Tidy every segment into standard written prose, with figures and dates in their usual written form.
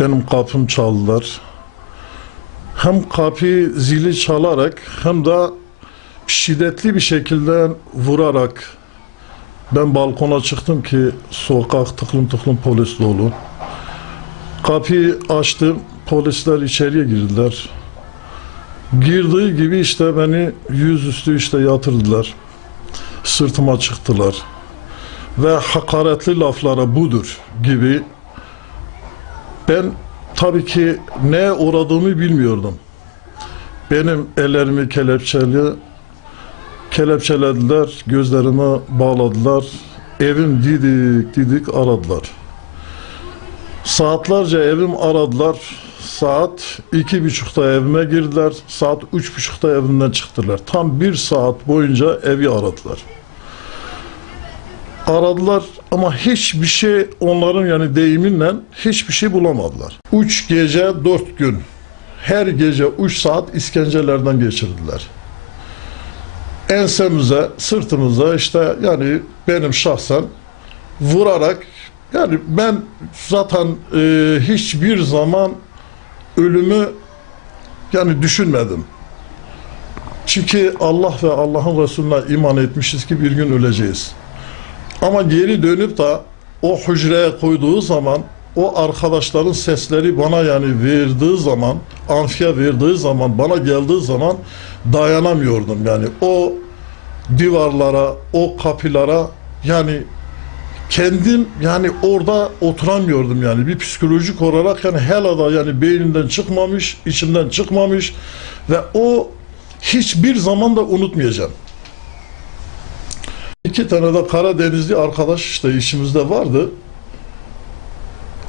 Benim kapım çaldılar. Hem kapı zili çalarak hem de şiddetli bir şekilde vurarak ben balkona çıktım ki sokak tıklım tıklım polis dolu. Kapıyı açtım, polisler içeriye girdiler. Girdiği gibi işte beni yüzüstü işte yatırdılar. Sırtıma çıktılar. Ve hakaretli laflara budur gibi. Ben tabii ki neye uğradığımı bilmiyordum. Benim ellerimi kelepçelediler, gözlerime bağladılar. Evim didik didik aradılar. Saatlerce evim aradılar. Saat 2.30'da evime girdiler. Saat 3.30'da evimden çıktılar. Tam 1 saat boyunca evi aradılar. Aradılar ama hiçbir şey onların yani deyiminle hiçbir şey bulamadılar. 3 gece 4 gün her gece 3 saat işkencelerden geçirdiler. Ensemize, sırtımıza işte yani benim şahsen vurarak yani ben zaten hiçbir zaman ölümü yani düşünmedim. Çünkü Allah ve Allah'ın Resulüne iman etmişiz ki bir gün öleceğiz. Ama geri dönüp de o hücreye koyduğu zaman o arkadaşların sesleri bana yani verdiği zaman, amfiye verdiği zaman, bana geldiği zaman dayanamıyordum. Yani o duvarlara, o kapılara yani kendim yani orada oturamıyordum yani bir psikolojik olarak yani hala da yani beynimden çıkmamış, içimden çıkmamış ve o hiçbir zaman da unutmayacağım. 2 tane de Karadenizli arkadaş işte işimizde vardı.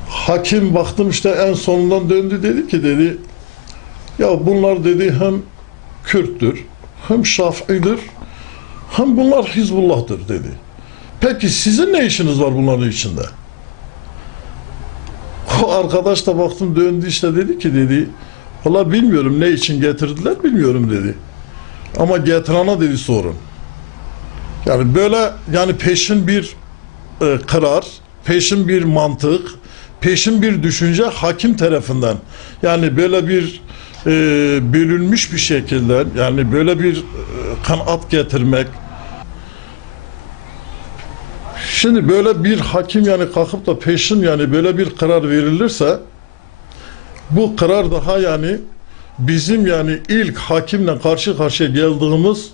Hakim baktım işte en sonundan döndü dedi ki dedi ya bunlar dedi hem Kürttür hem Şafii'dir hem bunlar Hizbullah'tır dedi. Peki sizin ne işiniz var bunların içinde? O arkadaş da baktım döndü işte dedi ki dedi valla bilmiyorum ne için getirdiler bilmiyorum dedi. Ama getirana dedi sorun. Yani böyle yani peşin bir karar, peşin bir mantık, peşin bir düşünce hakim tarafından. Yani böyle bir bölünmüş bir şekilde yani böyle bir kanaat getirmek. Şimdi böyle bir hakim yani kalkıp da peşin yani böyle bir karar verilirse bu karar daha yani bizim yani ilk hakimle karşı karşıya geldiğimiz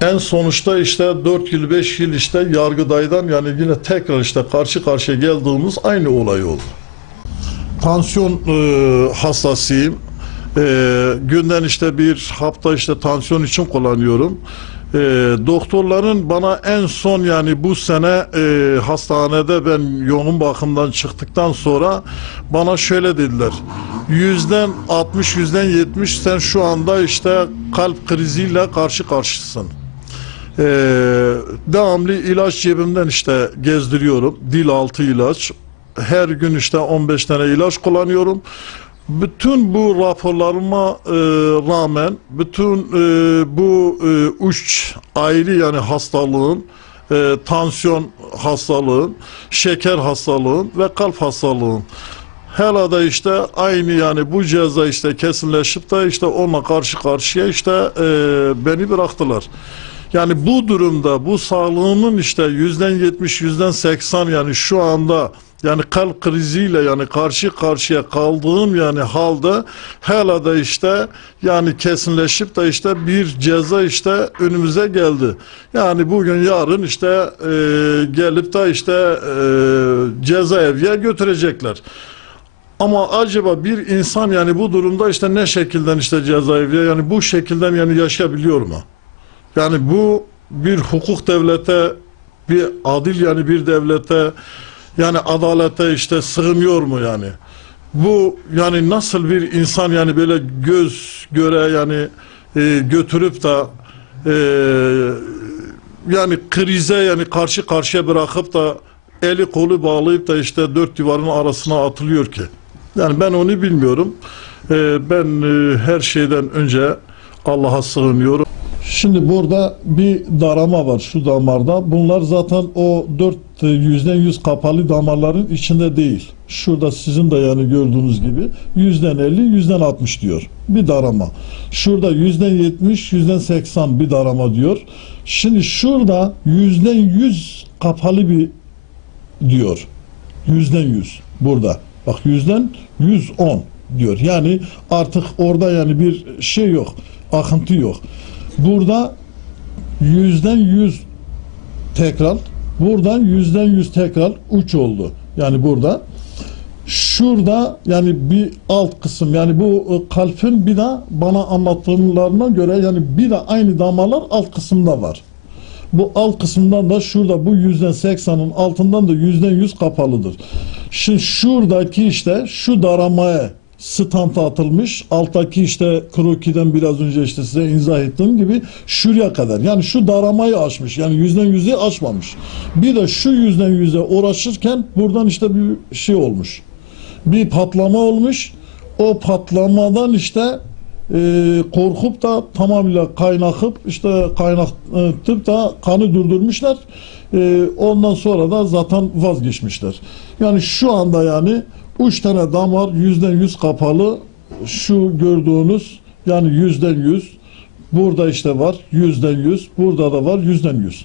en sonuçta işte 4 yıl 5 yıl işte Yargıtay'dan yani yine tekrar işte karşı karşıya geldiğimiz aynı olay oldu. Tansiyon hastasıyım. Günden işte bir hafta işte tansiyon için kullanıyorum. Doktorların bana en son yani bu sene hastanede ben yoğun bakımdan çıktıktan sonra bana şöyle dediler. %60, %70 sen şu anda işte kalp kriziyle karşı karşısın. Devamlı ilaç cebimden işte gezdiriyorum. Dil altı ilaç. Her gün işte 15 tane ilaç kullanıyorum. Bütün bu raporlarıma rağmen bütün bu 3 ayrı yani hastalığın tansiyon hastalığın, şeker hastalığın ve kalp hastalığın hala da işte aynı yani bu ceza işte kesinleşip de işte onunla karşı karşıya işte beni bıraktılar. Yani bu durumda bu sağlığımın işte %70, %80 yani şu anda yani kalp kriziyle yani karşı karşıya kaldığım yani halde hala da işte yani kesinleşip de işte bir ceza işte önümüze geldi. Yani bugün yarın işte gelip de işte cezaevine götürecekler. Ama acaba bir insan yani bu durumda işte ne şekilden işte cezaevine yani bu şekilden yani yaşayabiliyor mu? Yani bu bir hukuk devlete, bir adil yani bir devlete yani adalete işte sığmıyor mu yani? Bu yani nasıl bir insan yani böyle göz göre yani götürüp de yani krize yani karşı karşıya bırakıp da eli kolu bağlayıp da işte 4 duvarın arasına atılıyor ki. Yani ben onu bilmiyorum. Ben her şeyden önce Allah'a sığınıyorum. Şimdi burada bir darama var şu damarda. Bunlar zaten o %100 kapalı damarların içinde değil. Şurada sizin de yani gördüğünüz gibi %50, %60 diyor. Bir darama. Şurada %70, %80 bir darama diyor. Şimdi şurada %100 kapalı bir diyor. %100 burada. Bak %110 diyor. Yani artık orada yani bir şey yok. Akıntı yok. Burada %100 tekrar, buradan %100 tekrar uç oldu. Yani burada. Şurada yani bir alt kısım, yani bu kalbin bir de bana anlattığımlarına göre yani bir de aynı damarlar alt kısımda var. Bu alt kısımdan da şurada bu %80'in altından da %100 kapalıdır. Şimdi şuradaki işte şu daramaya stent atılmış. Alttaki işte krokiden biraz önce işte size izah ettiğim gibi şuraya kadar. Yani şu daramayı aşmış. Yani %100'ü aşmamış. Bir de şu %100'e uğraşırken buradan işte bir şey olmuş. Bir patlama olmuş. O patlamadan işte korkup da tamamıyla kaynatıp da kanı durdurmuşlar. Ondan sonra da zaten vazgeçmişler. Yani şu anda yani 3 tane damar %100 kapalı. Şu gördüğünüz yani %100. Burada işte var %100. Burada da var %100.